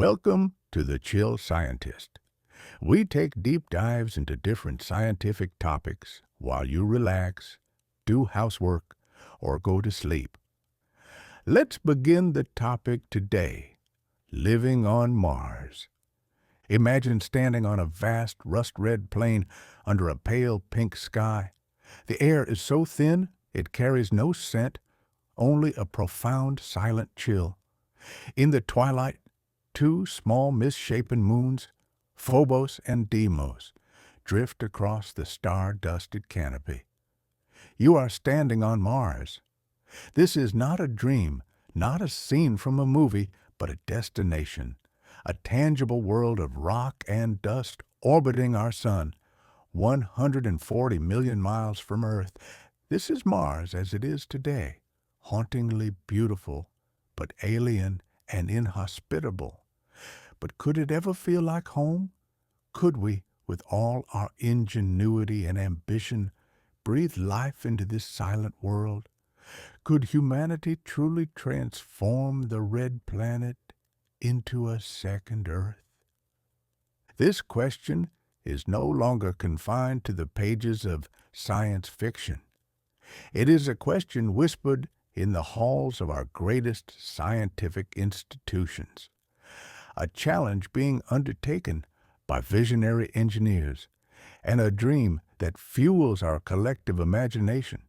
Welcome to The Chill Scientist. We take deep dives into different scientific topics while you relax, do housework, or go to sleep. Let's begin the topic today, living on Mars. Imagine standing on a vast rust-red plain under a pale pink sky. The air is so thin it carries no scent, only a profound silent chill. In the twilight, two small misshapen moons, Phobos and Deimos, drift across the star-dusted canopy. You are standing on Mars. This is not a dream, not a scene from a movie, but a destination, a tangible world of rock and dust orbiting our sun, 140 million miles from Earth. This is Mars as it is today, hauntingly beautiful, but alien and inhospitable. But could it ever feel like home? Could we, with all our ingenuity and ambition, breathe life into this silent world? Could humanity truly transform the red planet into a second Earth? This question is no longer confined to the pages of science fiction. It is a question whispered in the halls of our greatest scientific institutions, a challenge being undertaken by visionary engineers, and a dream that fuels our collective imagination.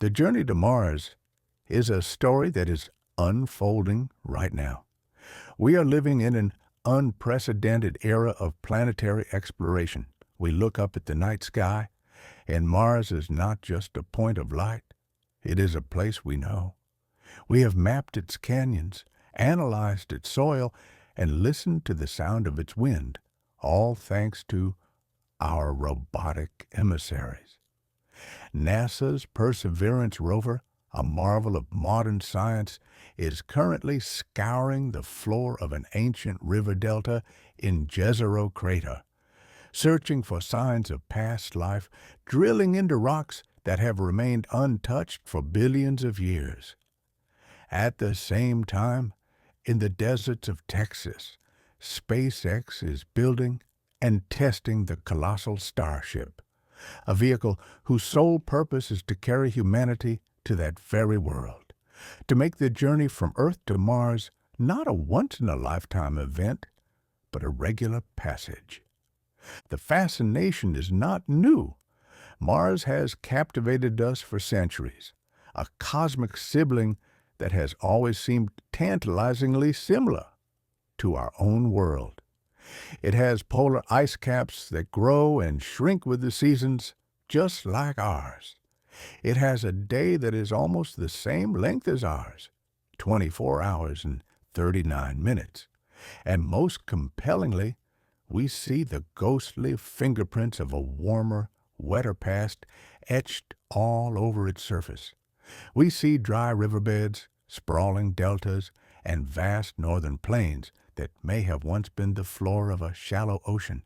The journey to Mars is a story that is unfolding right now. We are living in an unprecedented era of planetary exploration. We look up at the night sky, and Mars is not just a point of light. It is a place we know. We have mapped its canyons, analyzed its soil, and listened to the sound of its wind, all thanks to our robotic emissaries. NASA's Perseverance rover, a marvel of modern science, is currently scouring the floor of an ancient river delta in Jezero Crater, searching for signs of past life, drilling into rocks that have remained untouched for billions of years. At the same time, in the deserts of Texas, SpaceX is building and testing the colossal Starship, a vehicle whose sole purpose is to carry humanity to that very world, to make the journey from Earth to Mars not a once-in-a-lifetime event, but a regular passage. The fascination is not new. Mars has captivated us for centuries, a cosmic sibling that has always seemed tantalizingly similar to our own world. It has polar ice caps that grow and shrink with the seasons, just like ours. It has a day that is almost the same length as ours, 24 hours and 39 minutes. And most compellingly, we see the ghostly fingerprints of a warmer, wetter past etched all over its surface. We see dry riverbeds, sprawling deltas, and vast northern plains that may have once been the floor of a shallow ocean.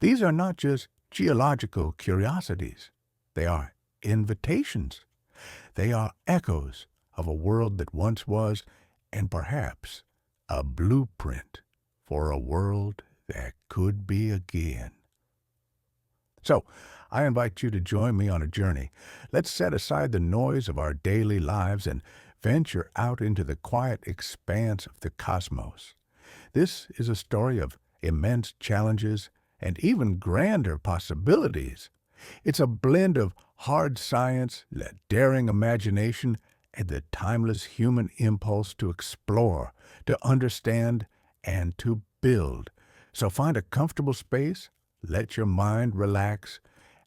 These are not just geological curiosities. They are invitations. They are echoes of a world that once was, and perhaps a blueprint for a world that could be again. So, I invite you to join me on a journey. Let's set aside the noise of our daily lives and venture out into the quiet expanse of the cosmos. This is a story of immense challenges and even grander possibilities. It's a blend of hard science, the daring imagination, and the timeless human impulse to explore, to understand, and to build. So find a comfortable space, let your mind relax,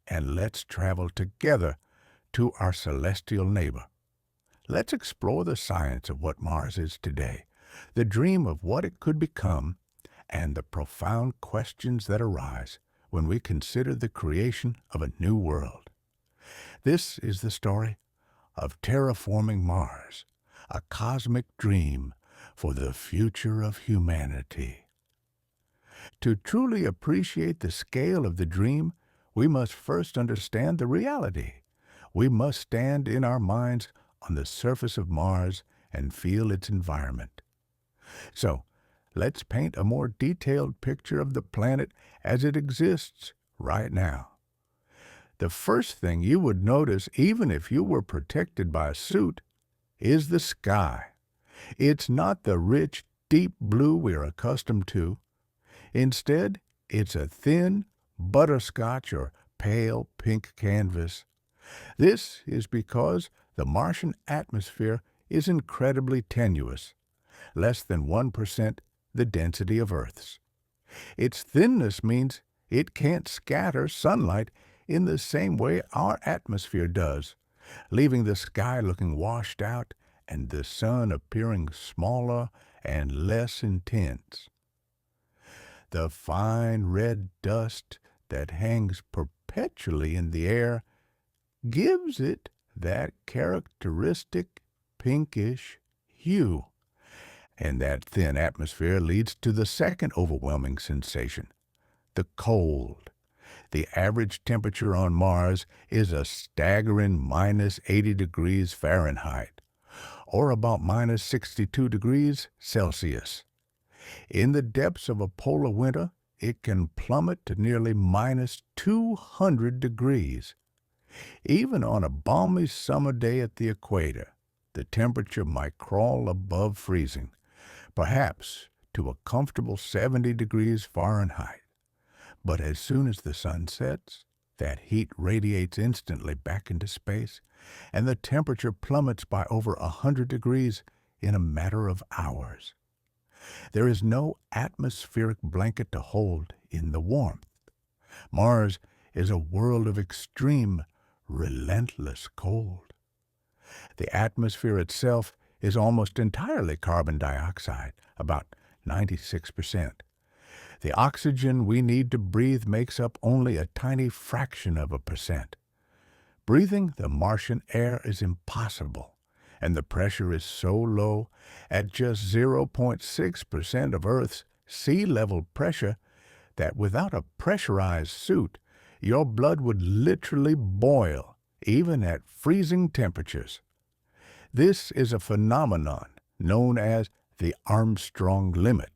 and let's travel together to our celestial neighbor. Let's explore the science of what Mars is today, the dream of what it could become, and the profound questions that arise when we consider the creation of a new world. This is the story of Terraforming Mars, a cosmic dream for the future of humanity. To truly appreciate the scale of the dream, we must first understand the reality. We must stand in our minds on the surface of Mars and feel its environment. So, let's paint a more detailed picture of the planet as it exists right now. The first thing you would notice, even if you were protected by a suit, is the sky. It's not the rich, deep blue we're accustomed to. Instead, it's a thin, butterscotch or pale pink canvas. This is because the Martian atmosphere is incredibly tenuous, less than 1% the density of Earth's. Its thinness means it can't scatter sunlight in the same way our atmosphere does, leaving the sky looking washed out and the sun appearing smaller and less intense. The fine red dust that hangs perpetually in the air gives it that characteristic pinkish hue. And that thin atmosphere leads to the second overwhelming sensation, the cold. The average temperature on Mars is a staggering minus 80 degrees Fahrenheit, or about minus 62 degrees Celsius. In the depths of a polar winter, it can plummet to nearly minus 200 degrees. Even on a balmy summer day at the equator, the temperature might crawl above freezing, perhaps to a comfortable 70 degrees Fahrenheit. But as soon as the sun sets, that heat radiates instantly back into space, and the temperature plummets by over 100 degrees in a matter of hours. There is no atmospheric blanket to hold in the warmth. Mars is a world of extreme, relentless cold. The atmosphere itself is almost entirely carbon dioxide, about 96%. The oxygen we need to breathe makes up only a tiny fraction of a percent. Breathing the Martian air is impossible, and the pressure is so low, at just 0.6% of Earth's sea level pressure, that without a pressurized suit, your blood would literally boil, even at freezing temperatures. This is a phenomenon known as the Armstrong limit,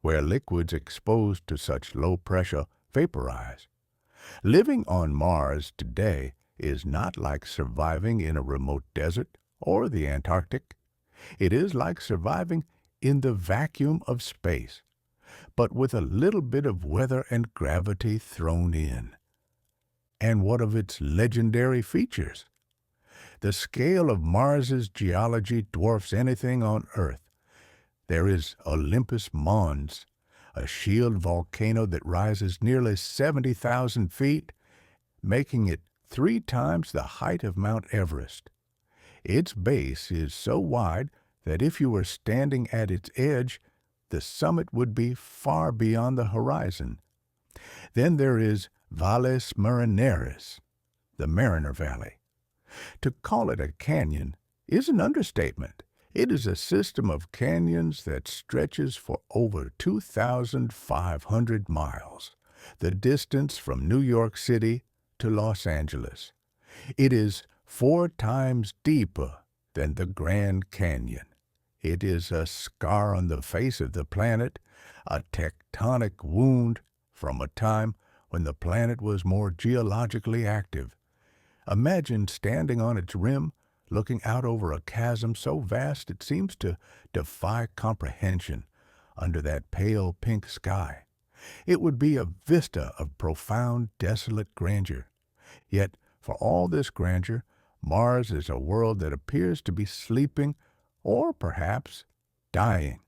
where liquids exposed to such low pressure vaporize. Living on Mars today is not like surviving in a remote desert or the Antarctic. It is like surviving in the vacuum of space, but with a little bit of weather and gravity thrown in. And what of its legendary features? The scale of Mars's geology dwarfs anything on Earth. There is Olympus Mons, a shield volcano that rises nearly 70,000 feet, making it 3 times the height of Mount Everest. Its base is so wide that if you were standing at its edge, the summit would be far beyond the horizon. Then there is Valles Marineris, the Mariner Valley. To call it a canyon is an understatement. It is a system of canyons that stretches for over 2,500 miles, the distance from New York City to Los Angeles. It is 4 times deeper than the Grand Canyon. It is a scar on the face of the planet, a tectonic wound from a time when the planet was more geologically active. Imagine standing on its rim, looking out over a chasm so vast it seems to defy comprehension under that pale pink sky. It would be a vista of profound, desolate grandeur. Yet, for all this grandeur, Mars is a world that appears to be sleeping or perhaps dying.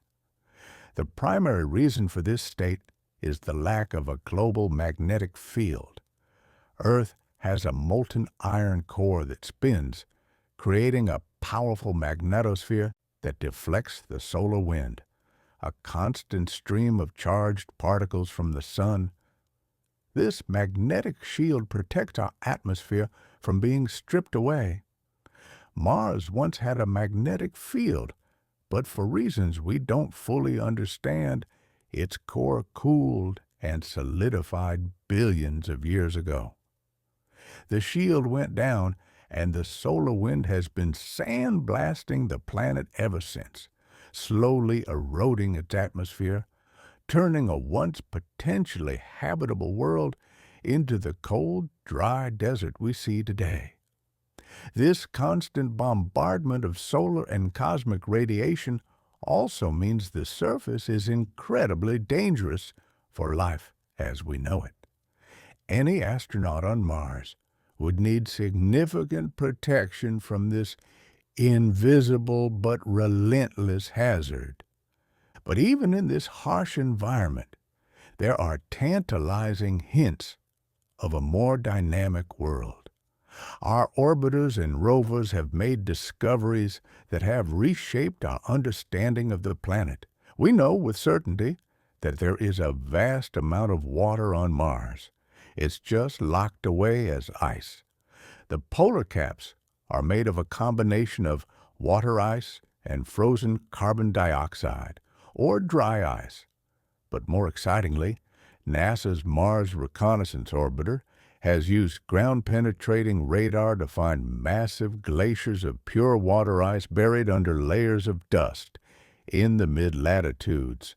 The primary reason for this state is the lack of a global magnetic field. Earth has a molten iron core that spins, creating a powerful magnetosphere that deflects the solar wind, a constant stream of charged particles from the sun. This magnetic shield protects our atmosphere from being stripped away. Mars once had a magnetic field, but for reasons we don't fully understand, its core cooled and solidified billions of years ago. The shield went down, and the solar wind has been sandblasting the planet ever since, slowly eroding its atmosphere, turning a once potentially habitable world into the cold, dry desert we see today. This constant bombardment of solar and cosmic radiation also means the surface is incredibly dangerous for life as we know it. Any astronaut on Mars would need significant protection from this invisible but relentless hazard. But even in this harsh environment, there are tantalizing hints of a more dynamic world. Our orbiters and rovers have made discoveries that have reshaped our understanding of the planet. We know with certainty that there is a vast amount of water on Mars. It's just locked away as ice. The polar caps are made of a combination of water ice and frozen carbon dioxide, or dry ice. But more excitingly, NASA's Mars Reconnaissance Orbiter has used ground-penetrating radar to find massive glaciers of pure water ice buried under layers of dust in the mid-latitudes.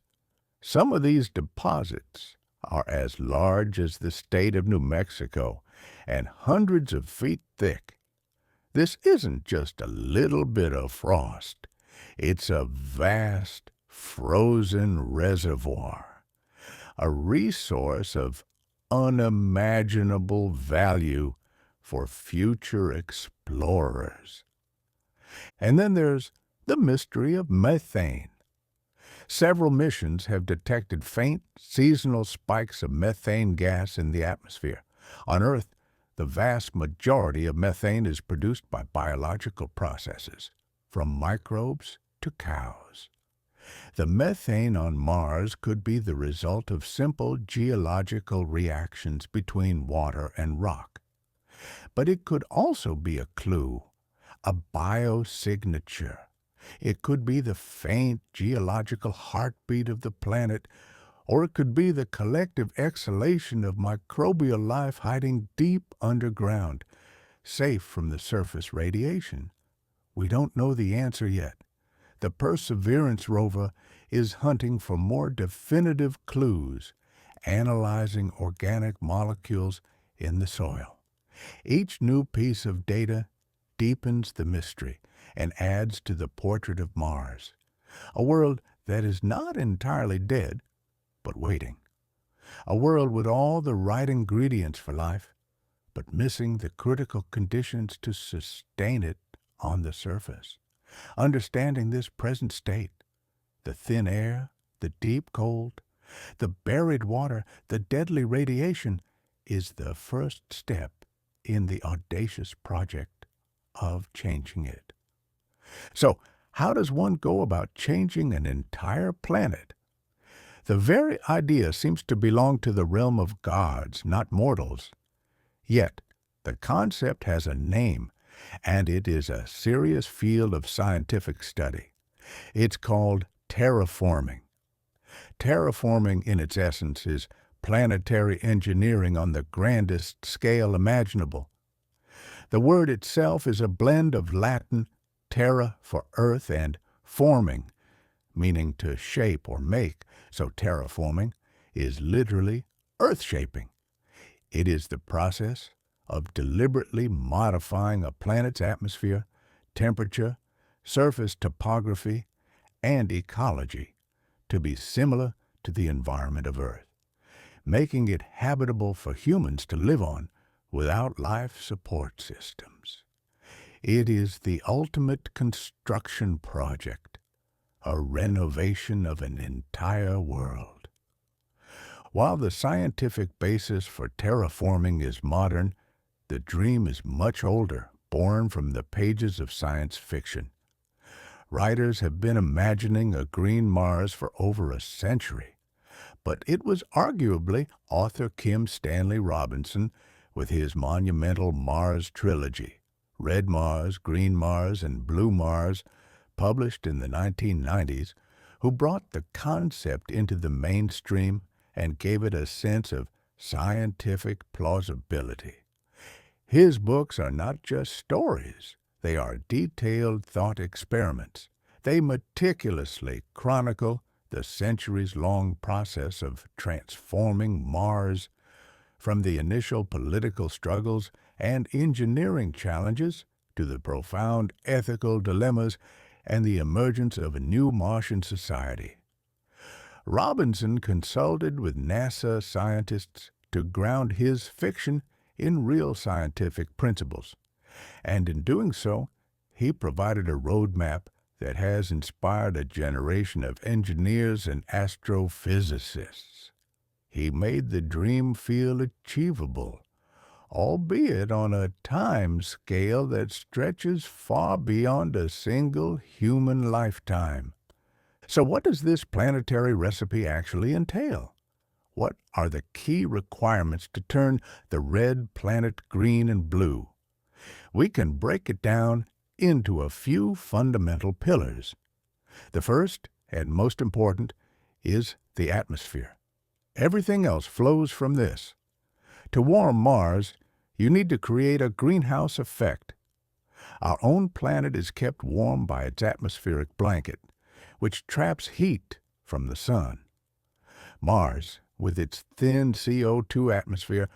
Some of these deposits are as large as the state of New Mexico and hundreds of feet thick. This isn't just a little bit of frost. It's a vast, frozen reservoir, a resource of unimaginable value for future explorers. And then there's the mystery of methane. Several missions have detected faint, seasonal spikes of methane gas in the atmosphere. On Earth, the vast majority of methane is produced by biological processes, from microbes to cows. The methane on Mars could be the result of simple geological reactions between water and rock. But it could also be a clue, a biosignature. It could be the faint geological heartbeat of the planet, or it could be the collective exhalation of microbial life hiding deep underground, safe from the surface radiation. We don't know the answer yet. The Perseverance rover is hunting for more definitive clues, analyzing organic molecules in the soil. Each new piece of data deepens the mystery and adds to the portrait of Mars, a world that is not entirely dead, but waiting. A world with all the right ingredients for life, but missing the critical conditions to sustain it on the surface. Understanding this present state, the thin air, the deep cold, the buried water, the deadly radiation, is the first step in the audacious project of changing it. So, how does one go about changing an entire planet? The very idea seems to belong to the realm of gods, not mortals. Yet, the concept has a name, and it is a serious field of scientific study. It's called terraforming. Terraforming, in its essence, is planetary engineering on the grandest scale imaginable. The word itself is a blend of Latin terra for earth and forming, meaning to shape or make, so terraforming is literally earth-shaping. It is the process of deliberately modifying a planet's atmosphere, temperature, surface topography, and ecology to be similar to the environment of Earth, making it habitable for humans to live on without life support systems. It is the ultimate construction project, a renovation of an entire world. While the scientific basis for terraforming is modern, the dream is much older, born from the pages of science fiction. Writers have been imagining a green Mars for over a century, but it was arguably author Kim Stanley Robinson with his monumental Mars trilogy, Red Mars, Green Mars, and Blue Mars, published in the 1990s, who brought the concept into the mainstream and gave it a sense of scientific plausibility. His books are not just stories, they are detailed thought experiments They meticulously chronicle the centuries-long process of transforming Mars from the initial political struggles and engineering challenges to the profound ethical dilemmas and the emergence of a new Martian society. Robinson consulted with NASA scientists to ground his fiction in real scientific principles, and in doing so, he provided a roadmap that has inspired a generation of engineers and astrophysicists. He made the dream feel achievable, albeit on a time scale that stretches far beyond a single human lifetime. So what does this planetary recipe actually entail? What are the key requirements to turn the red planet green and blue? We can break it down into a few fundamental pillars. The first, and most important, is the atmosphere. Everything else flows from this. To warm Mars, you need to create a greenhouse effect. Our own planet is kept warm by its atmospheric blanket, which traps heat from the sun. Mars, with its thin CO2 atmosphere,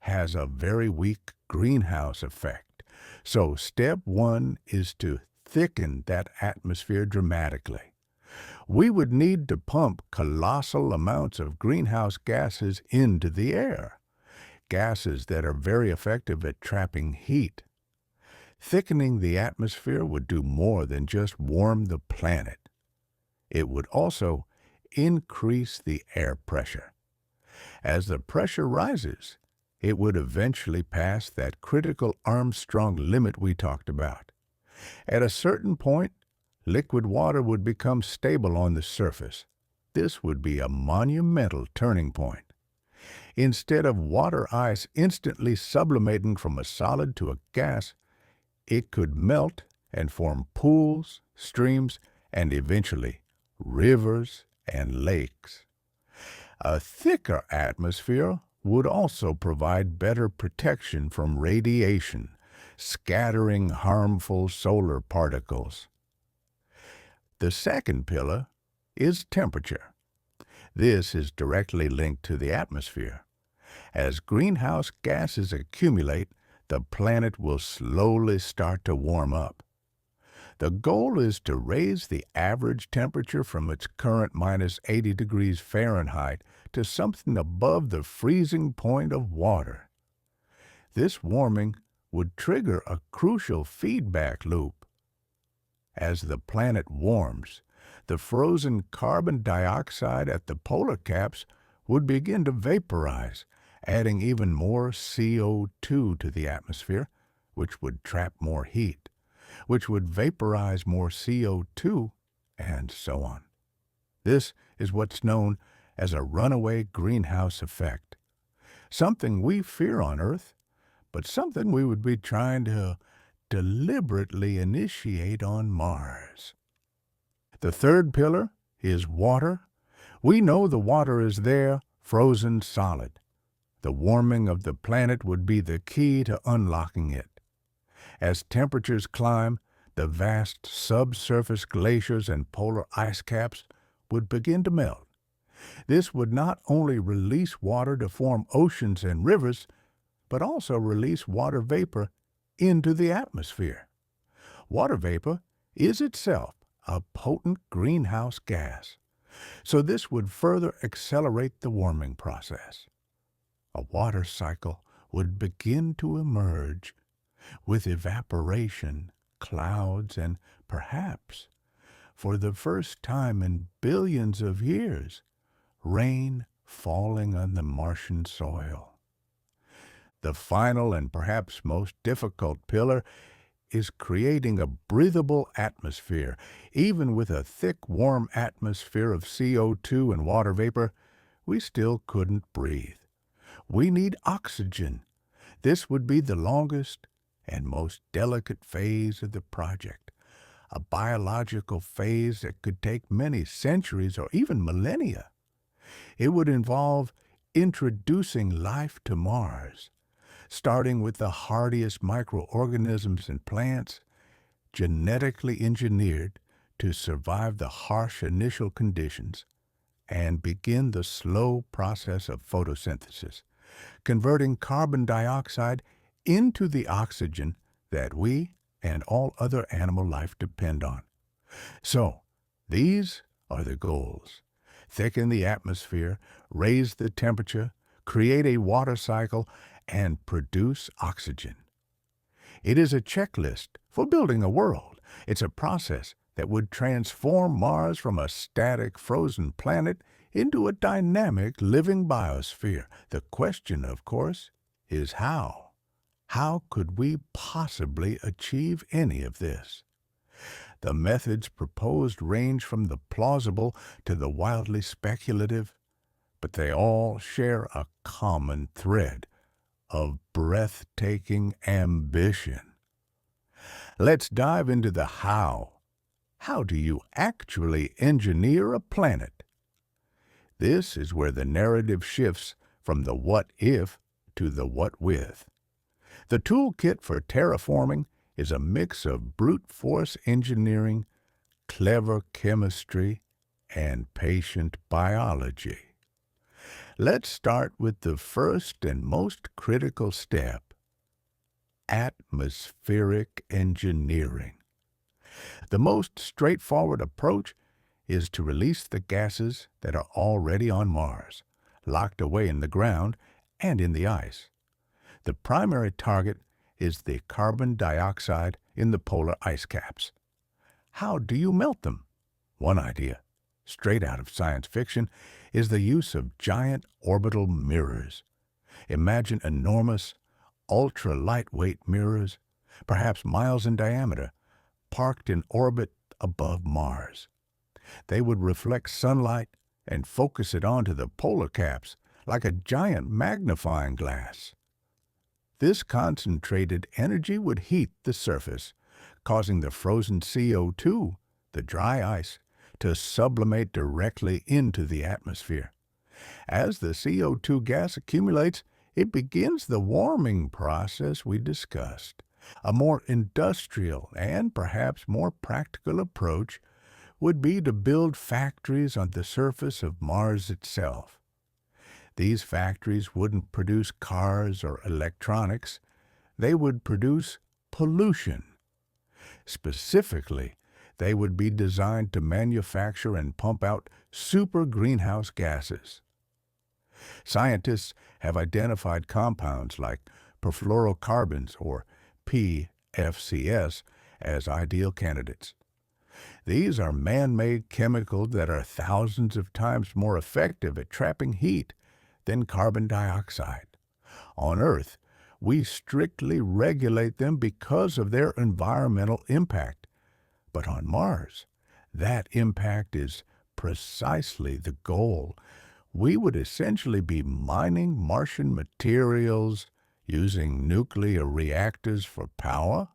has a very weak greenhouse effect. So step one is to thicken that atmosphere dramatically. We would need to pump colossal amounts of greenhouse gases into the air, gases that are very effective at trapping heat. Thickening the atmosphere would do more than just warm the planet. It would also increase the air pressure. As the pressure rises, it would eventually pass that critical Armstrong limit we talked about. At a certain point, liquid water would become stable on the surface. This would be a monumental turning point. Instead of water ice instantly sublimating from a solid to a gas, it could melt and form pools, streams, and eventually rivers and lakes. A thicker atmosphere would also provide better protection from radiation, scattering harmful solar particles. The second pillar is temperature. This is directly linked to the atmosphere. As greenhouse gases accumulate, the planet will slowly start to warm up. The goal is to raise the average temperature from its current minus 80 degrees Fahrenheit to something above the freezing point of water. This warming would trigger a crucial feedback loop. As the planet warms, the frozen carbon dioxide at the polar caps would begin to vaporize, adding even more CO2 to the atmosphere, which would trap more heat, which would vaporize more CO2, and so on. This is what's known as a runaway greenhouse effect, something we fear on Earth, but something we would be trying to deliberately initiate on Mars. The third pillar is water. We know the water is there, frozen solid. The warming of the planet would be the key to unlocking it. As temperatures climb, the vast subsurface glaciers and polar ice caps would begin to melt. This would not only release water to form oceans and rivers, but also release water vapor into the atmosphere. Water vapor is itself a potent greenhouse gas, so this would further accelerate the warming process. A water cycle would begin to emerge with evaporation, clouds, and perhaps, for the first time in billions of years, rain falling on the Martian soil. The final and perhaps most difficult pillar is creating a breathable atmosphere. Even with a thick, warm atmosphere of CO2 and water vapor, we still couldn't breathe. We need oxygen. This would be the longest and most delicate phase of the project, a biological phase that could take many centuries or even millennia. It would involve introducing life to Mars, starting with the hardiest microorganisms and plants, genetically engineered to survive the harsh initial conditions and begin the slow process of photosynthesis, converting carbon dioxide into the oxygen that we and all other animal life depend on. So, these are the goals. Thicken the atmosphere, raise the temperature, create a water cycle, and produce oxygen. It is a checklist for building a world. It's a process that would transform Mars from a static, frozen planet into a dynamic, living biosphere. The question, of course, is how? How could we possibly achieve any of this? The methods proposed range from the plausible to the wildly speculative, but they all share a common thread of breathtaking ambition. Let's dive into the how. How do you actually engineer a planet? This is where the narrative shifts from the what if to the what with. The toolkit for terraforming is a mix of brute force engineering, clever chemistry, and patient biology. Let's start with the first and most critical step: atmospheric engineering. The most straightforward approach is to release the gases that are already on Mars, locked away in the ground and in the ice. The primary target is the carbon dioxide in the polar ice caps. How do you melt them? One idea, straight out of science fiction, is the use of giant orbital mirrors. Imagine enormous, ultra-lightweight mirrors, perhaps miles in diameter, parked in orbit above Mars. They would reflect sunlight and focus it onto the polar caps like a giant magnifying glass. This concentrated energy would heat the surface, causing the frozen CO2, the dry ice, to sublimate directly into the atmosphere. As the CO2 gas accumulates, it begins the warming process we discussed. A more industrial and perhaps more practical approach would be to build factories on the surface of Mars itself. These factories wouldn't produce cars or electronics. They would produce pollution. Specifically, they would be designed to manufacture and pump out super greenhouse gases. Scientists have identified compounds like perfluorocarbons, or PFCs, as ideal candidates. These are man-made chemicals that are thousands of times more effective at trapping heat than carbon dioxide. On Earth, we strictly regulate them because of their environmental impact. But on Mars, that impact is precisely the goal. We would essentially be mining Martian materials, using nuclear reactors for power,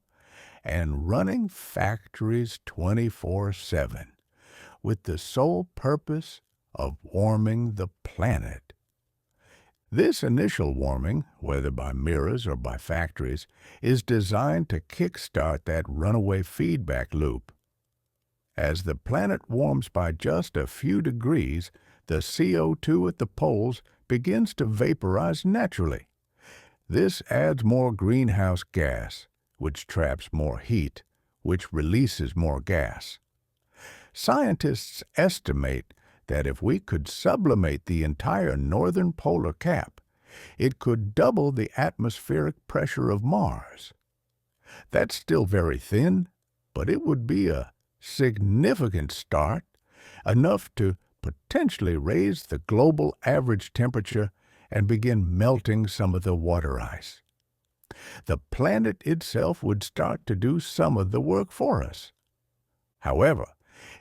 and running factories 24/7, with the sole purpose of warming the planet. This initial warming, whether by mirrors or by factories, is designed to kickstart that runaway feedback loop. As the planet warms by just a few degrees, the CO2 at the poles begins to vaporize naturally. This adds more greenhouse gas, which traps more heat, which releases more gas. Scientists estimate that if we could sublimate the entire northern polar cap, it could double the atmospheric pressure of Mars. That's still very thin, but it would be a significant start, enough to potentially raise the global average temperature and begin melting some of the water ice. The planet itself would start to do some of the work for us. However,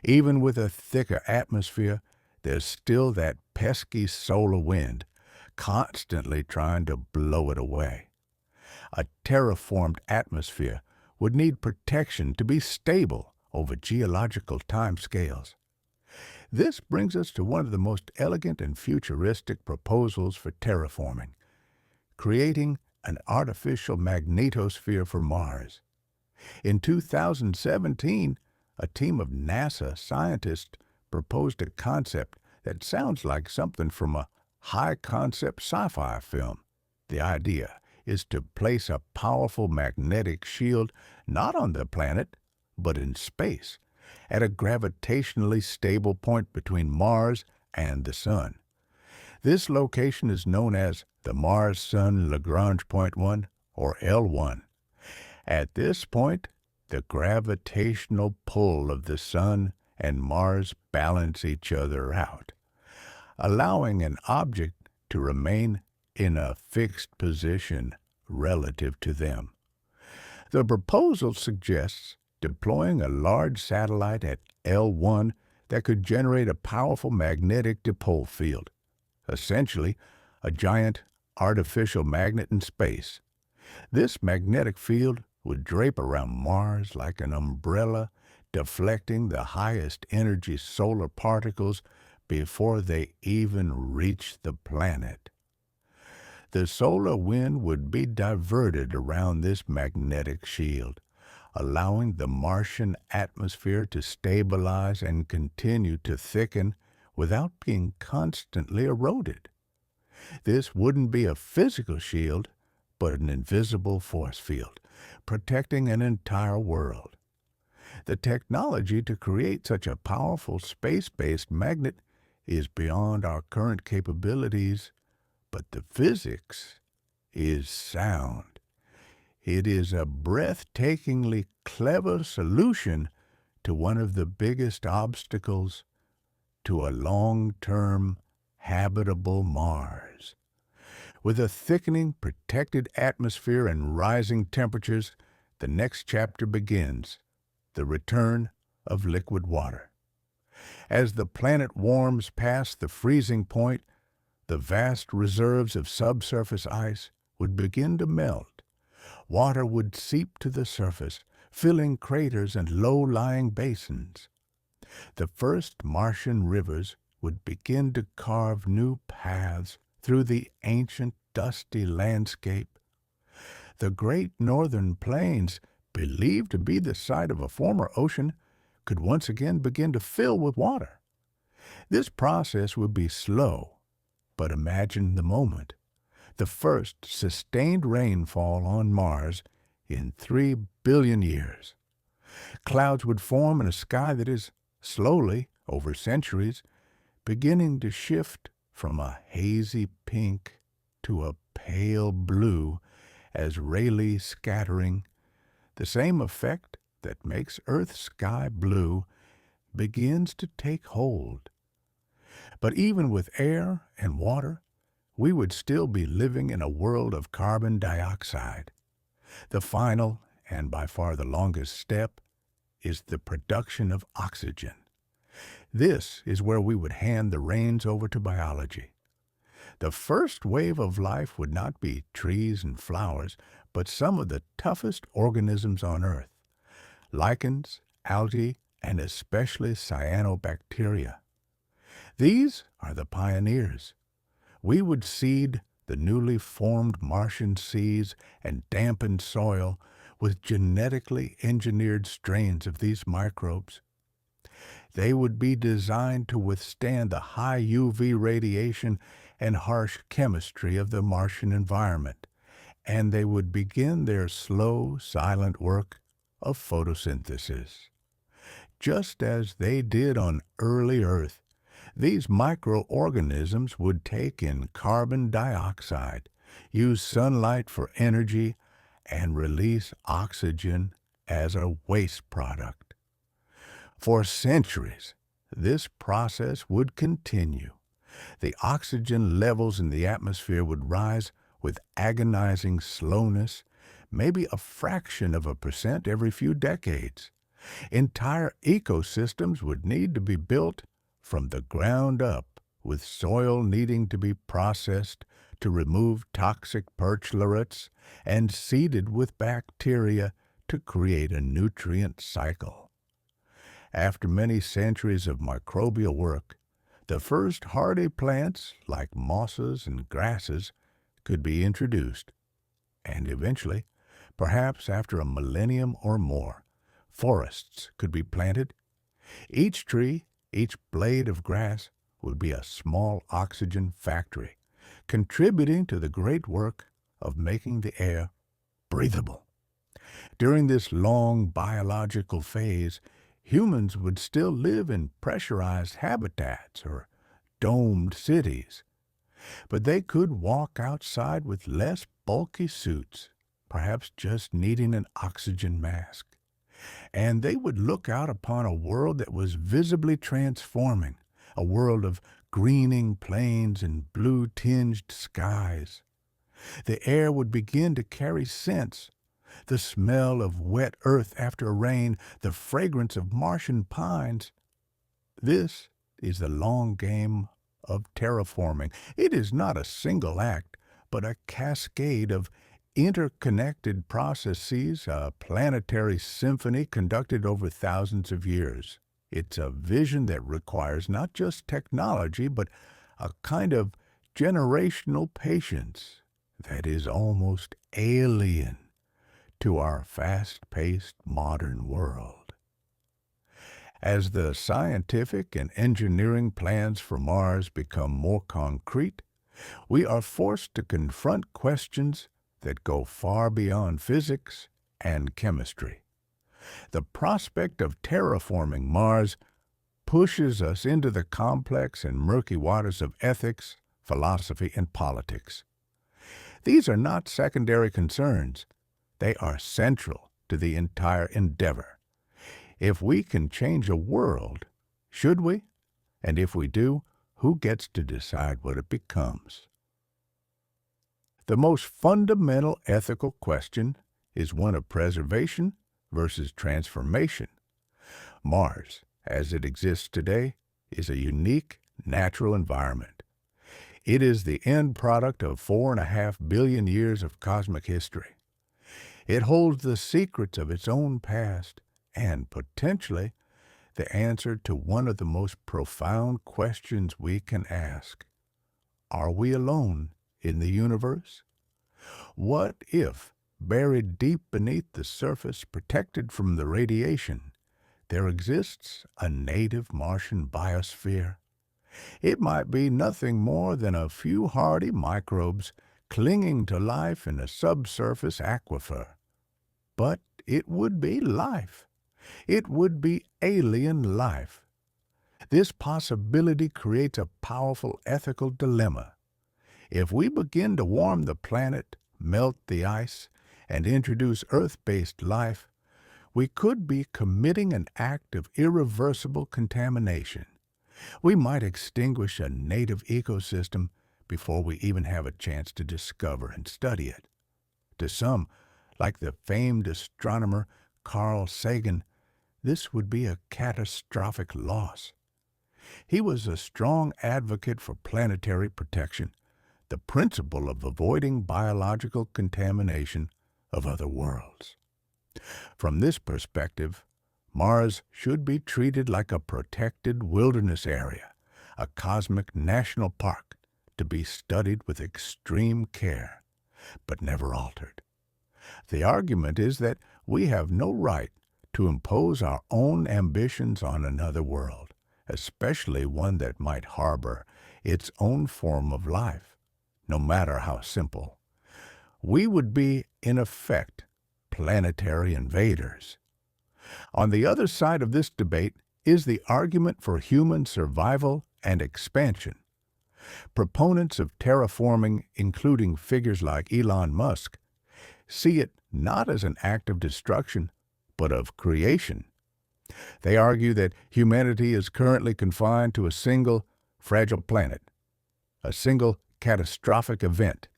even with a thicker atmosphere, there's still that pesky solar wind, constantly trying to blow it away. A terraformed atmosphere would need protection to be stable over geological timescales. This brings us to one of the most elegant and futuristic proposals for terraforming: creating an artificial magnetosphere for Mars. In 2017, a team of NASA scientists proposed a concept that sounds like something from a high-concept sci-fi film. The idea is to place a powerful magnetic shield not on the planet, but in space, at a gravitationally stable point between Mars and the Sun. This location is known as the Mars-Sun Lagrange Point 1, or L1. At this point, the gravitational pull of the Sun and Mars balance each other out, allowing an object to remain in a fixed position relative to them. The proposal suggests deploying a large satellite at L1 that could generate a powerful magnetic dipole field, essentially a giant artificial magnet in space. This magnetic field would drape around Mars like an umbrella, deflecting the highest energy solar particles before they even reach the planet. The solar wind would be diverted around this magnetic shield, allowing the Martian atmosphere to stabilize and continue to thicken without being constantly eroded. This wouldn't be a physical shield, but an invisible force field, protecting an entire world. The technology to create such a powerful space-based magnet is beyond our current capabilities, but the physics is sound. It is a breathtakingly clever solution to one of the biggest obstacles to a long-term habitable Mars. With a thickening, protected atmosphere and rising temperatures, the next chapter begins, the return of liquid water. As the planet warms past the freezing point, the vast reserves of subsurface ice would begin to melt. Water would seep to the surface, filling craters and low-lying basins. The first Martian rivers would begin to carve new paths through the ancient dusty landscape. The great northern plains, believed to be the site of a former ocean, could once again begin to fill with water. This process would be slow, but imagine the moment. The first sustained rainfall on Mars in 3 billion years. Clouds would form in a sky that is slowly, over centuries, beginning to shift from a hazy pink to a pale blue as Rayleigh scattering, the same effect that makes Earth's sky blue, begins to take hold. But even with air and water, we would still be living in a world of carbon dioxide. The final, and by far the longest step, is the production of oxygen. This is where we would hand the reins over to biology. The first wave of life would not be trees and flowers, but some of the toughest organisms on Earth, lichens, algae, and especially cyanobacteria. These are the pioneers. We would seed the newly formed Martian seas and dampen soil with genetically engineered strains of these microbes. They would be designed to withstand the high UV radiation and harsh chemistry of the Martian environment, and they would begin their slow, silent work of photosynthesis. Just as they did on early Earth, these microorganisms would take in carbon dioxide, use sunlight for energy, and release oxygen as a waste product. For centuries, this process would continue. The oxygen levels in the atmosphere would rise with agonizing slowness, maybe a fraction of a percent every few decades. Entire ecosystems would need to be built from the ground up, with soil needing to be processed to remove toxic perchlorate and seeded with bacteria to create a nutrient cycle. After many centuries of microbial work, the first hardy plants, like mosses and grasses, could be introduced, and eventually, perhaps after a millennium or more, Forests could be planted. Each tree, each blade of grass would be a small oxygen factory, contributing to the great work of making the air breathable. During this long biological phase, humans would still live in pressurized habitats or domed cities, but they could walk outside with less bulky suits, perhaps just needing an oxygen mask. And they would look out upon a world that was visibly transforming, a world of greening plains and blue-tinged skies. The air would begin to carry scents, the smell of wet earth after rain, the fragrance of Martian pines. This is the long game of terraforming. It is not a single act, but a cascade of interconnected processes, a planetary symphony conducted over thousands of years. It's a vision that requires not just technology, but a kind of generational patience that is almost alien to our fast-paced modern world. As the scientific and engineering plans for Mars become more concrete, we are forced to confront questions that go far beyond physics and chemistry. The prospect of terraforming Mars pushes us into the complex and murky waters of ethics, philosophy, and politics. These are not secondary concerns. They are central to the entire endeavor. If we can change a world, should we? And if we do, who gets to decide what it becomes? The most fundamental ethical question is one of preservation versus transformation. Mars, as it exists today, is a unique natural environment. It is the end product of 4.5 billion years of cosmic history. It holds the secrets of its own past and, potentially, the answer to one of the most profound questions we can ask. Are we alone in the universe? What if, buried deep beneath the surface, protected from the radiation, there exists a native Martian biosphere? It might be nothing more than a few hardy microbes clinging to life in a subsurface aquifer. But it would be life. It would be alien life. This possibility creates a powerful ethical dilemma. If we begin to warm the planet, melt the ice, and introduce Earth-based life, we could be committing an act of irreversible contamination. We might extinguish a native ecosystem before we even have a chance to discover and study it. To some, like the famed astronomer Carl Sagan, this would be a catastrophic loss. He was a strong advocate for planetary protection, the principle of avoiding biological contamination of other worlds. From this perspective, Mars should be treated like a protected wilderness area, a cosmic national park to be studied with extreme care, but never altered. The argument is that we have no right to impose our own ambitions on another world, especially one that might harbor its own form of life, no matter how simple. We would be, in effect, planetary invaders. On the other side of this debate is the argument for human survival and expansion. Proponents of terraforming, including figures like Elon Musk, see it not as an act of destruction, but of creation. They argue that humanity is currently confined to a single fragile planet. A single catastrophic event,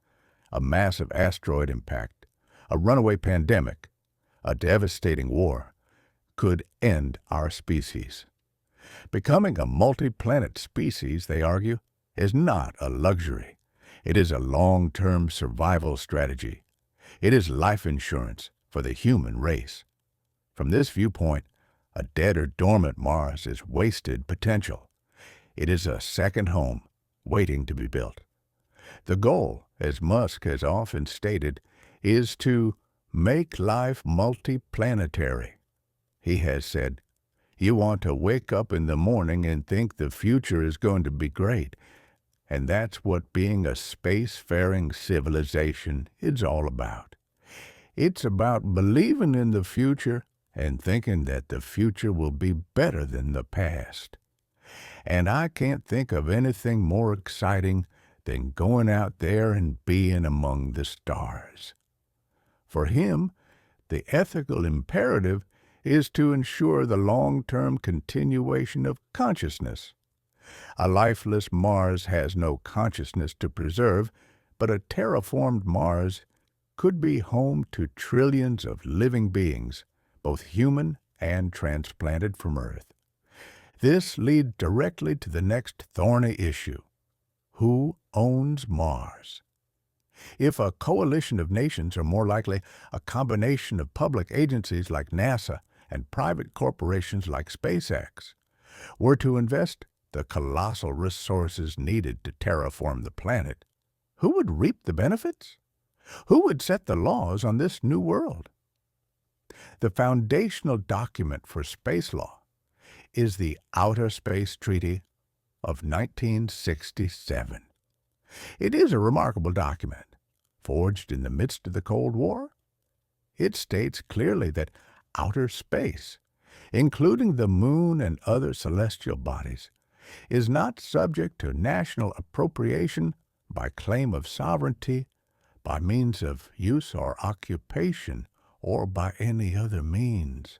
a massive asteroid impact, a runaway pandemic, a devastating war, could end our species. Becoming a multi-planet species, they argue, is not a luxury. It is a long-term survival strategy. It is life insurance for the human race. From this viewpoint, a dead or dormant Mars is wasted potential. It is a second home waiting to be built. The goal, as Musk has often stated, is to make life multiplanetary. He has said, "You want to wake up in the morning and think the future is going to be great." And that's what being a spacefaring civilization is all about. It's about believing in the future and thinking that the future will be better than the past. And I can't think of anything more exciting than going out there and being among the stars. For him, the ethical imperative is to ensure the long-term continuation of consciousness. A lifeless Mars has no consciousness to preserve, but a terraformed Mars could be home to trillions of living beings, both human and transplanted from Earth. This leads directly to the next thorny issue. Who owns Mars? If a coalition of nations, or more likely a combination of public agencies like NASA and private corporations like SpaceX, were to invest the colossal resources needed to terraform the planet, who would reap the benefits? Who would set the laws on this new world? The foundational document for space law is the Outer Space Treaty of 1967. It is a remarkable document. Forged in the midst of the Cold War, it states clearly that outer space, including the moon and other celestial bodies, is not subject to national appropriation by claim of sovereignty, by means of use or occupation, or by any other means.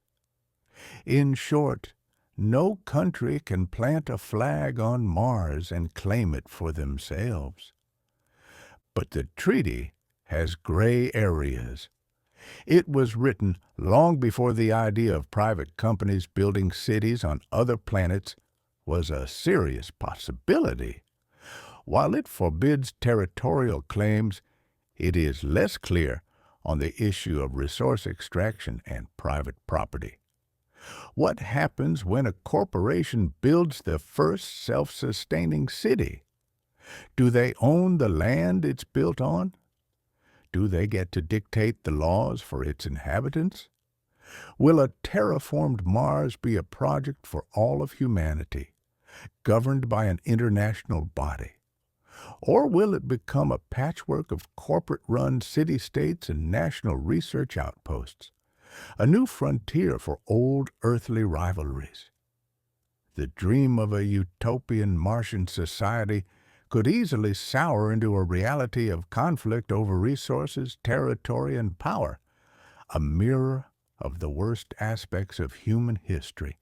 In short, no country can plant a flag on Mars and claim it for themselves. But the treaty has gray areas. It was written long before the idea of private companies building cities on other planets was a serious possibility. While it forbids territorial claims, it is less clear on the issue of resource extraction and private property. What happens when a corporation builds the first self-sustaining city? Do they own the land it's built on? Do they get to dictate the laws for its inhabitants? Will a terraformed Mars be a project for all of humanity, governed by an international body? Or will it become a patchwork of corporate-run city-states and national research outposts, a new frontier for old earthly rivalries? The dream of a utopian Martian society could easily sour into a reality of conflict over resources, territory, and power, a mirror of the worst aspects of human history,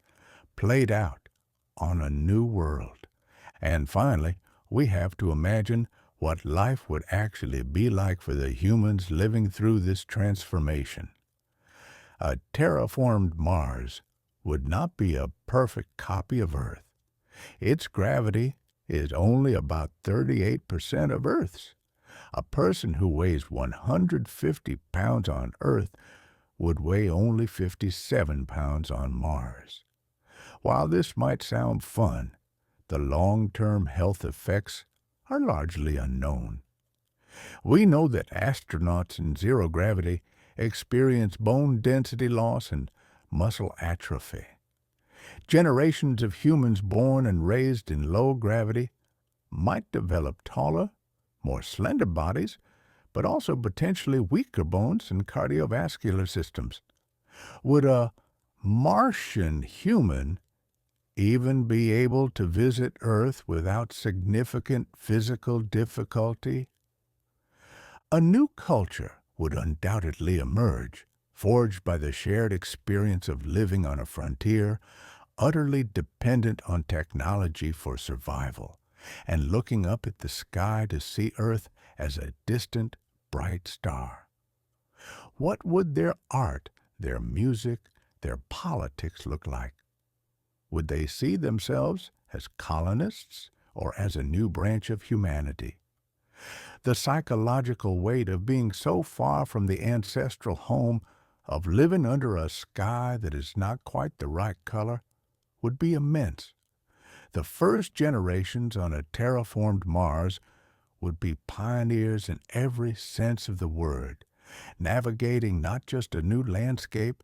played out on a new world. And finally, we have to imagine what life would actually be like for the humans living through this transformation. A terraformed Mars would not be a perfect copy of Earth. Its gravity is only about 38% of Earth's. A person who weighs 150 pounds on Earth would weigh only 57 pounds on Mars. While this might sound fun, the long-term health effects are largely unknown. We know that astronauts in zero gravity experience bone density loss and muscle atrophy. Generations of humans born and raised in low gravity might develop taller, more slender bodies, but also potentially weaker bones and cardiovascular systems. Would a Martian human even be able to visit Earth without significant physical difficulty? A new culture would undoubtedly emerge, forged by the shared experience of living on a frontier, utterly dependent on technology for survival, and looking up at the sky to see Earth as a distant, bright star. What would their art, their music, their politics look like? Would they see themselves as colonists or as a new branch of humanity? The psychological weight of being so far from the ancestral home, of living under a sky that is not quite the right color, would be immense. The first generations on a terraformed Mars would be pioneers in every sense of the word, navigating not just a new landscape,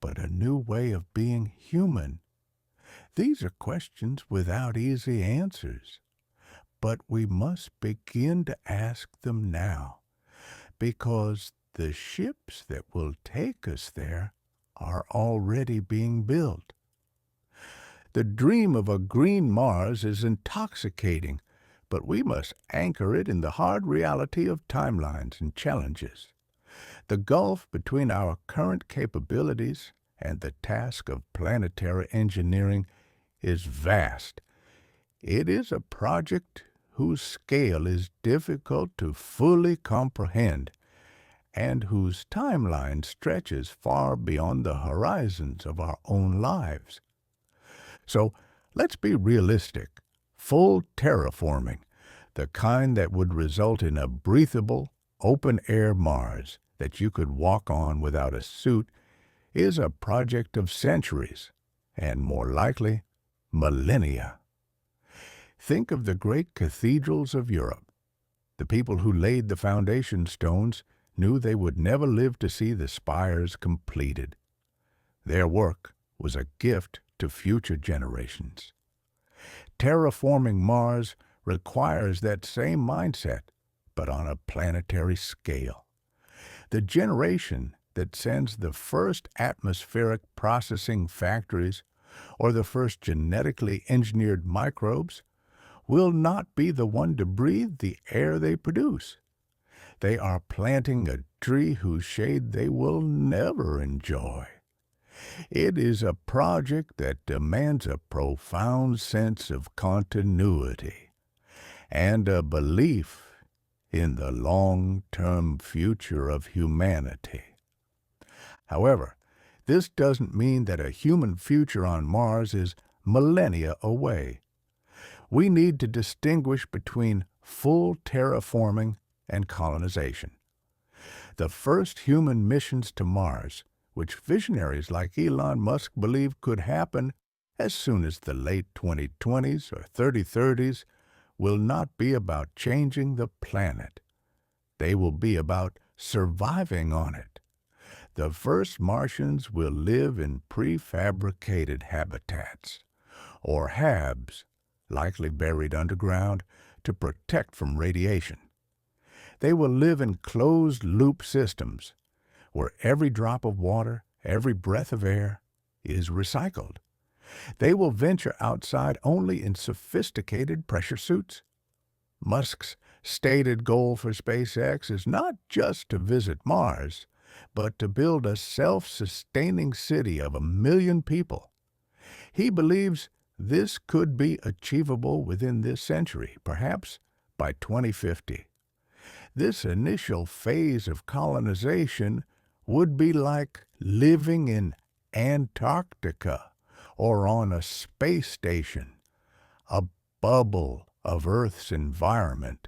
but a new way of being human? These are questions without easy answers, but we must begin to ask them now, because the ships that will take us there are already being built. The dream of a green Mars is intoxicating, but we must anchor it in the hard reality of timelines and challenges. The gulf between our current capabilities and the task of planetary engineering is vast. It is a project whose scale is difficult to fully comprehend and whose timeline stretches far beyond the horizons of our own lives. So let's be realistic. Full terraforming, the kind that would result in a breathable, open-air Mars that you could walk on without a suit, is a project of centuries, and more likely, millennia. Think of the great cathedrals of Europe. The people who laid the foundation stones knew they would never live to see the spires completed. Their work was a gift to future generations. Terraforming Mars requires that same mindset, but on a planetary scale. The generation that sends the first atmospheric processing factories or the first genetically engineered microbes will not be the one to breathe the air they produce. They are planting a tree whose shade they will never enjoy. It is a project that demands a profound sense of continuity and a belief in the long-term future of humanity. However, this doesn't mean that a human future on Mars is millennia away. We need to distinguish between full terraforming and colonization. The first human missions to Mars, which visionaries like Elon Musk believe could happen as soon as the late 2020s or 3030s, will not be about changing the planet. They will be about surviving on it. The first Martians will live in prefabricated habitats, or HABs, likely buried underground to protect from radiation. They will live in closed-loop systems, where every drop of water, every breath of air, is recycled. They will venture outside only in sophisticated pressure suits. Musk's stated goal for SpaceX is not just to visit Mars, but to build a self-sustaining city of 1 million people. He believes this could be achievable within this century, perhaps by 2050. This initial phase of colonization would be like living in Antarctica or on a space station, a bubble of Earth's environment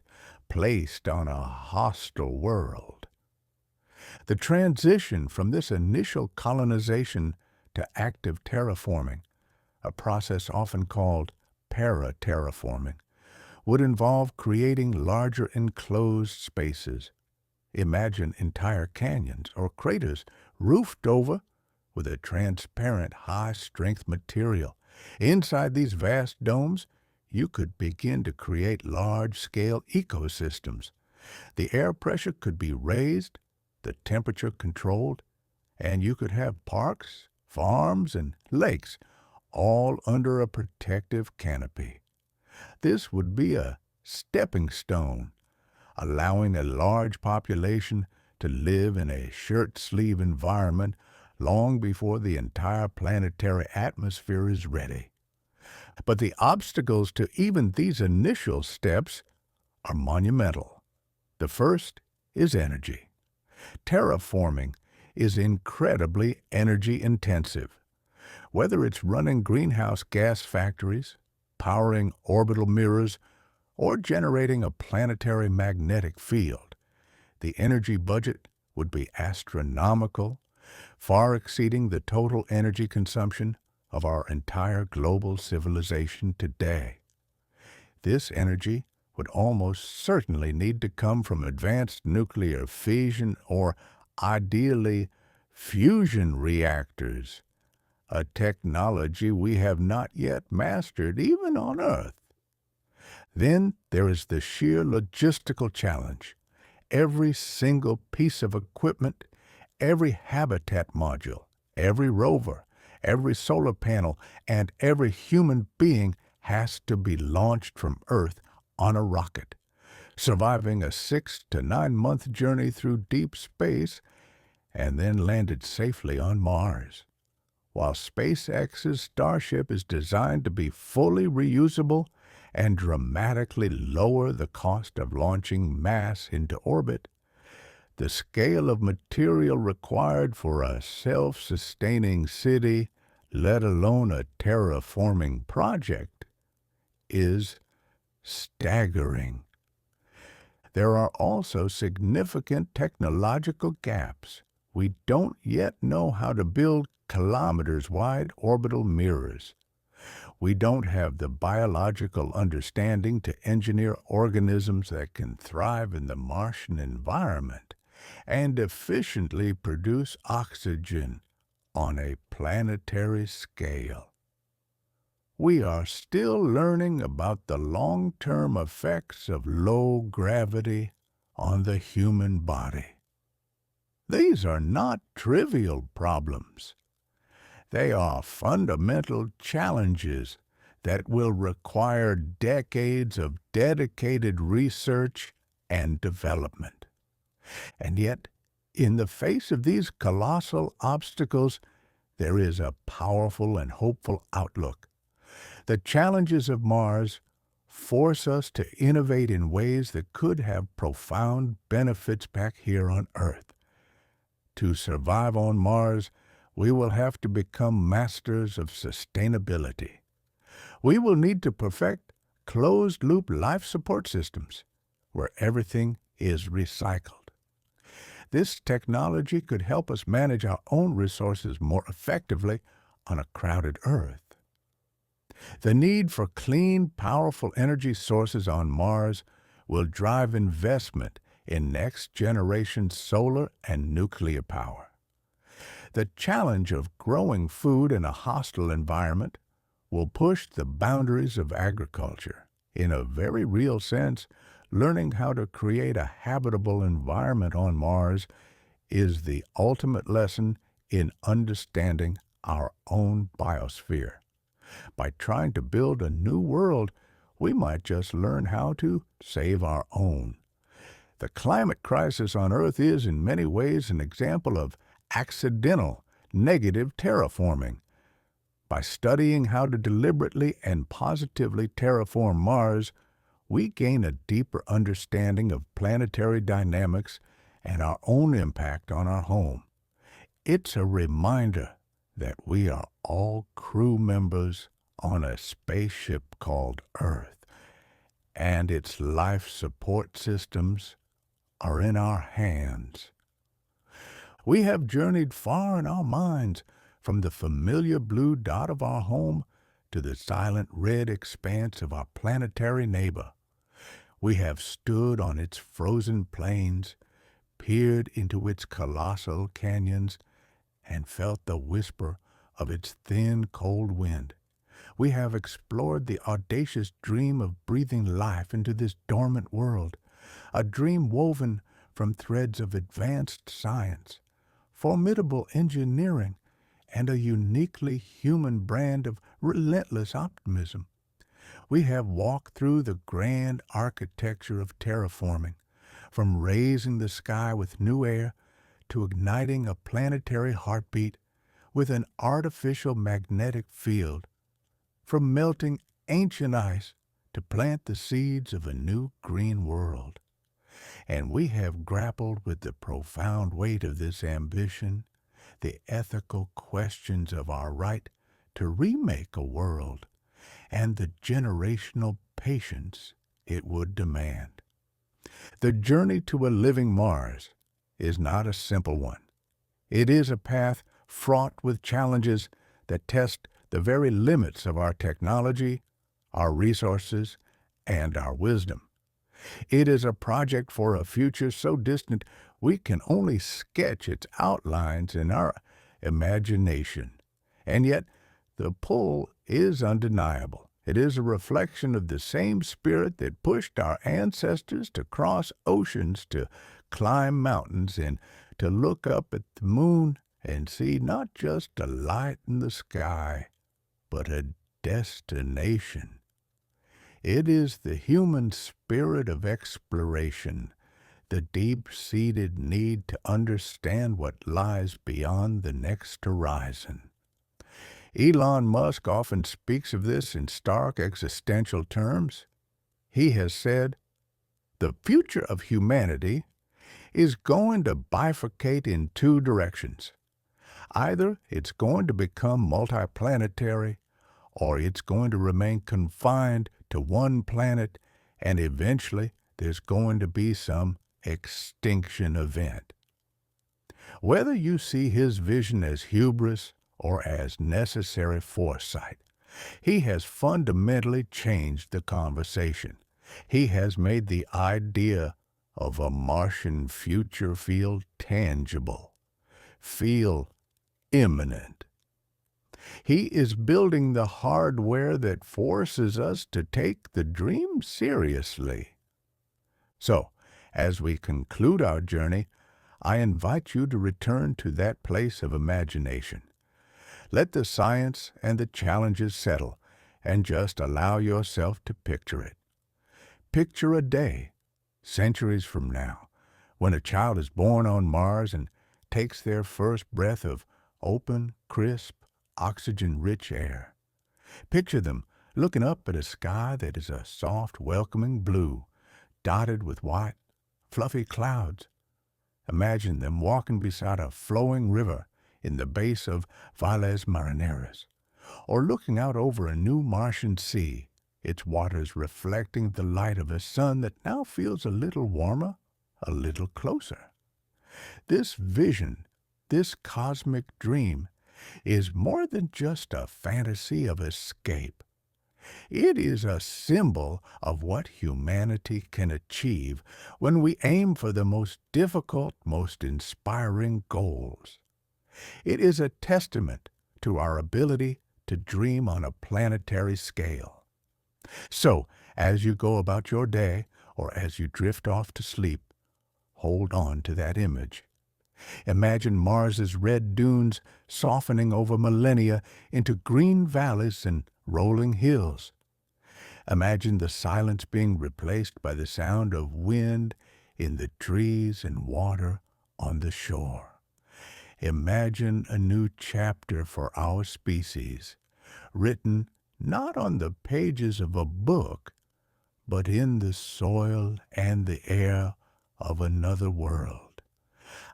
placed on a hostile world. The transition from this initial colonization to active terraforming, a process often called para-terraforming, would involve creating larger enclosed spaces. Imagine entire canyons or craters roofed over with a transparent high-strength material. Inside these vast domes, you could begin to create large-scale ecosystems. The air pressure could be raised, the temperature controlled, and you could have parks, farms, and lakes all under a protective canopy. This would be a stepping stone, allowing a large population to live in a shirt-sleeve environment long before the entire planetary atmosphere is ready. But the obstacles to even these initial steps are monumental. The first is energy. Terraforming is incredibly energy-intensive. Whether it's running greenhouse gas factories, powering orbital mirrors, or generating a planetary magnetic field, the energy budget would be astronomical, far exceeding the total energy consumption of our entire global civilization today. This energy would almost certainly need to come from advanced nuclear fission or, ideally, fusion reactors, a technology we have not yet mastered even on Earth. Then there is the sheer logistical challenge. Every single piece of equipment, every habitat module, every rover, every solar panel, and every human being has to be launched from Earth on a rocket, surviving a 6 to 9 month journey through deep space and then landed safely on Mars. While SpaceX's Starship is designed to be fully reusable and dramatically lower the cost of launching mass into orbit, the scale of material required for a self-sustaining city, let alone a terraforming project, is staggering. There are also significant technological gaps. We don't yet know how to build kilometers-wide orbital mirrors. We don't have the biological understanding to engineer organisms that can thrive in the Martian environment and efficiently produce oxygen on a planetary scale. We are still learning about the long-term effects of low gravity on the human body. These are not trivial problems. They are fundamental challenges that will require decades of dedicated research and development. And yet, in the face of these colossal obstacles, there is a powerful and hopeful outlook. The challenges of Mars force us to innovate in ways that could have profound benefits back here on Earth. To survive on Mars, we will have to become masters of sustainability. We will need to perfect closed-loop life support systems where everything is recycled. This technology could help us manage our own resources more effectively on a crowded Earth. The need for clean, powerful energy sources on Mars will drive investment in next-generation solar and nuclear power. The challenge of growing food in a hostile environment will push the boundaries of agriculture. In a very real sense, learning how to create a habitable environment on Mars is the ultimate lesson in understanding our own biosphere. By trying to build a new world, we might just learn how to save our own. The climate crisis on Earth is, in many ways, an example of accidental, negative terraforming. By studying how to deliberately and positively terraform Mars, we gain a deeper understanding of planetary dynamics and our own impact on our home. It's a reminder that we are all crew members on a spaceship called Earth, and its life support systems are in our hands. We have journeyed far in our minds, from the familiar blue dot of our home to the silent red expanse of our planetary neighbor. We have stood on its frozen plains, peered into its colossal canyons, and felt the whisper of its thin, cold wind. We have explored the audacious dream of breathing life into this dormant world, a dream woven from threads of advanced science, formidable engineering, and a uniquely human brand of relentless optimism. We have walked through the grand architecture of terraforming, from raising the sky with new air to igniting a planetary heartbeat with an artificial magnetic field, from melting ancient ice to plant the seeds of a new green world. And we have grappled with the profound weight of this ambition, the ethical questions of our right to remake a world, and the generational patience it would demand. The journey to a living Mars is not a simple one. It is a path fraught with challenges that test the very limits of our technology, our resources, and our wisdom. It is a project for a future so distant We can only sketch its outlines in our imagination. And yet, the pull is undeniable. It is a reflection of the same spirit that pushed our ancestors to cross oceans, to climb mountains, and to look up at the moon and see not just a light in the sky, but a destination. It is the human spirit of exploration, the deep-seated need to understand what lies beyond the next horizon. Elon Musk often speaks of this in stark existential terms. He has said, "The future of humanity is going to bifurcate in two directions. Either it's going to become multiplanetary, or it's going to remain confined to one planet, and eventually there's going to be some extinction event." Whether you see his vision as hubris or as necessary foresight, he has fundamentally changed the conversation. He has made the idea of a Martian future feel tangible, feel imminent. He is building the hardware that forces us to take the dream seriously. So, as we conclude our journey, I invite you to return to that place of imagination. Let the science and the challenges settle, and just allow yourself to picture it. Picture a day, centuries from now, when a child is born on Mars and takes their first breath of open, crisp, oxygen-rich air. Picture them looking up at a sky that is a soft, welcoming blue, dotted with white, fluffy clouds. Imagine them walking beside a flowing river in the base of Valles Marineris, or looking out over a new Martian sea, its waters reflecting the light of a sun that now feels a little warmer, a little closer. This vision, this cosmic dream, is more than just a fantasy of escape. It is a symbol of what humanity can achieve when we aim for the most difficult, most inspiring goals. It is a testament to our ability to dream on a planetary scale. So, as you go about your day, or as you drift off to sleep, hold on to that image. Imagine Mars's red dunes softening over Millennia into green valleys and rolling hills. Imagine the silence being replaced by the sound of wind in the trees and water on the shore. Imagine a new chapter for our species, written not on the pages of a book, but in the soil and the air of another world,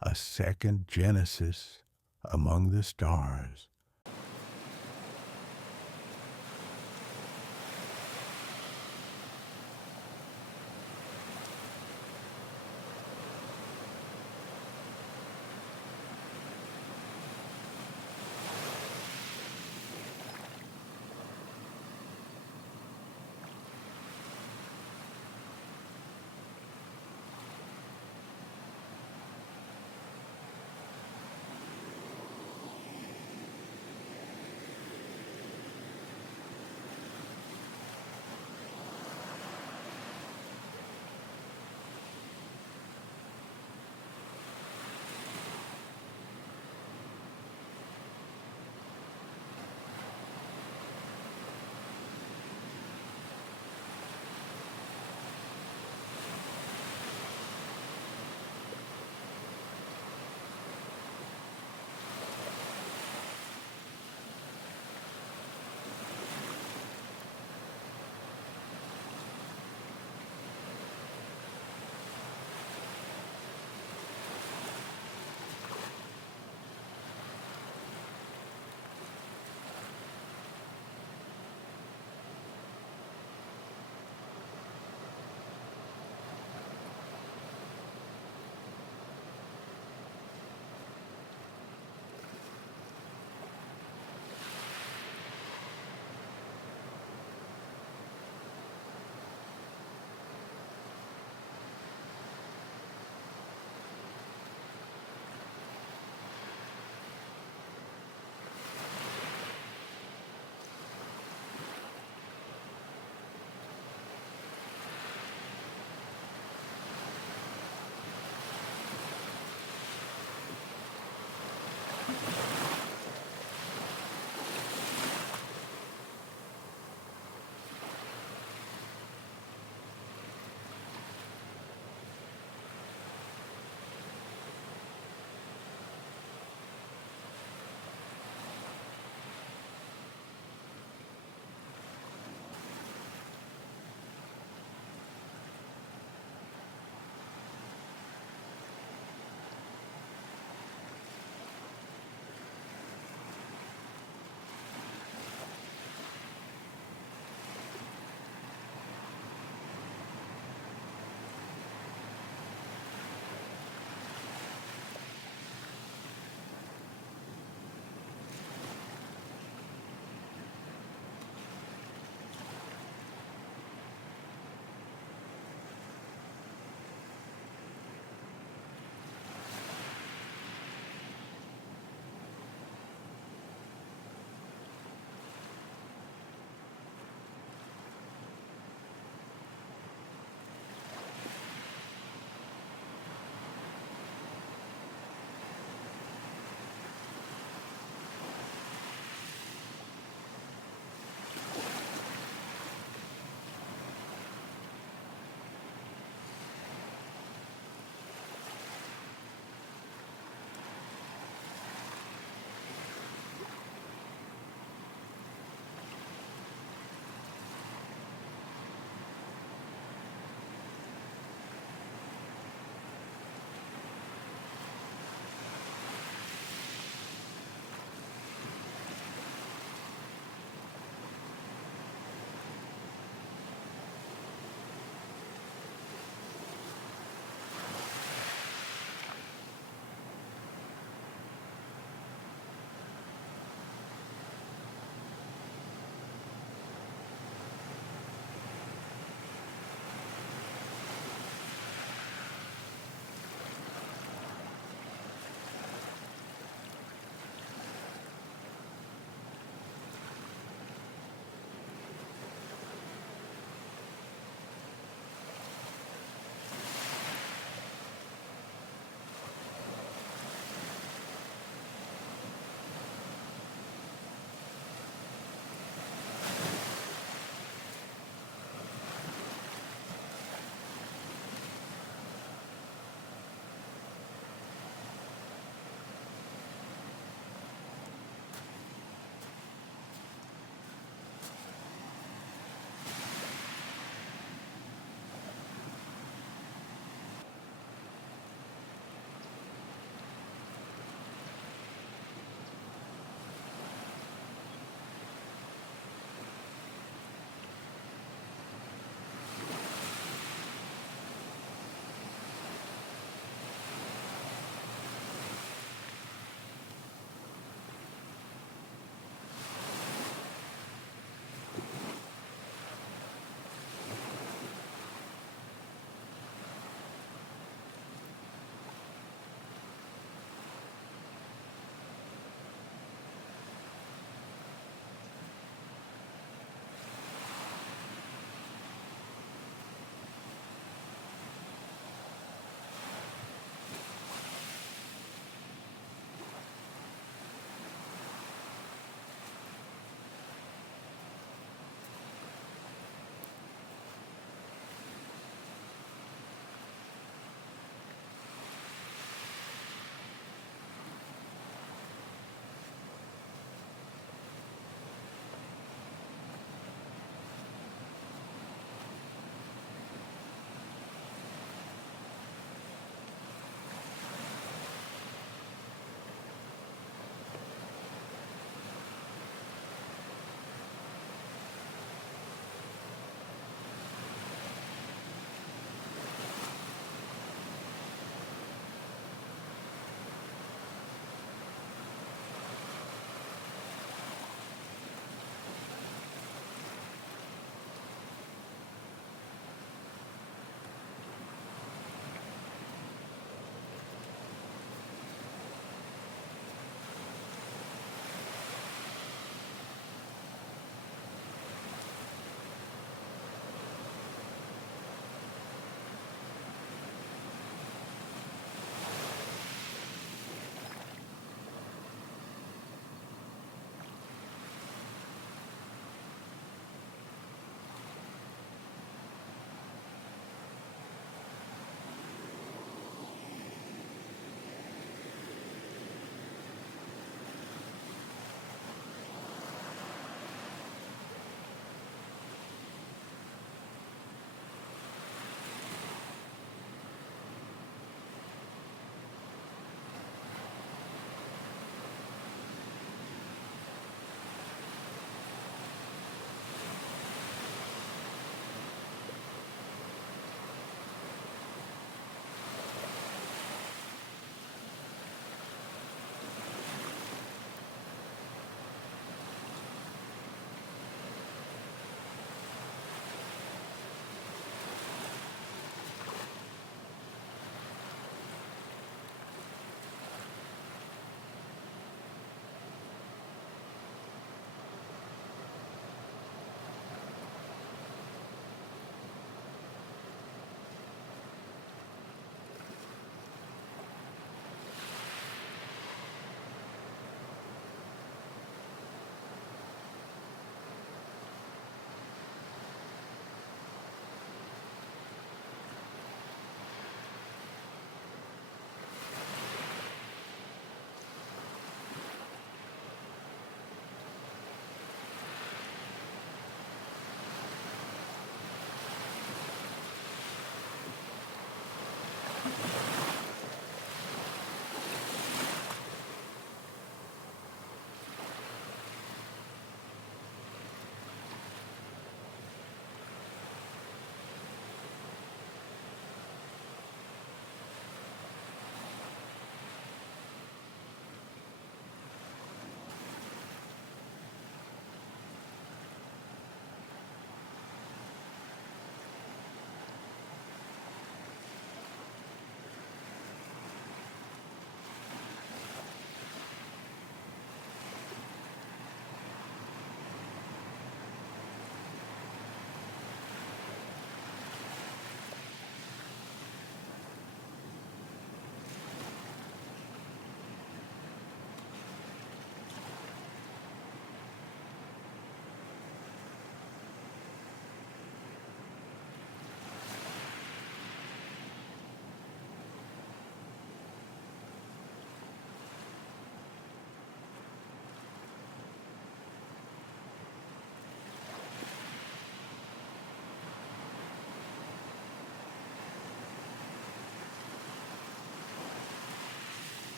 a second Genesis among the stars.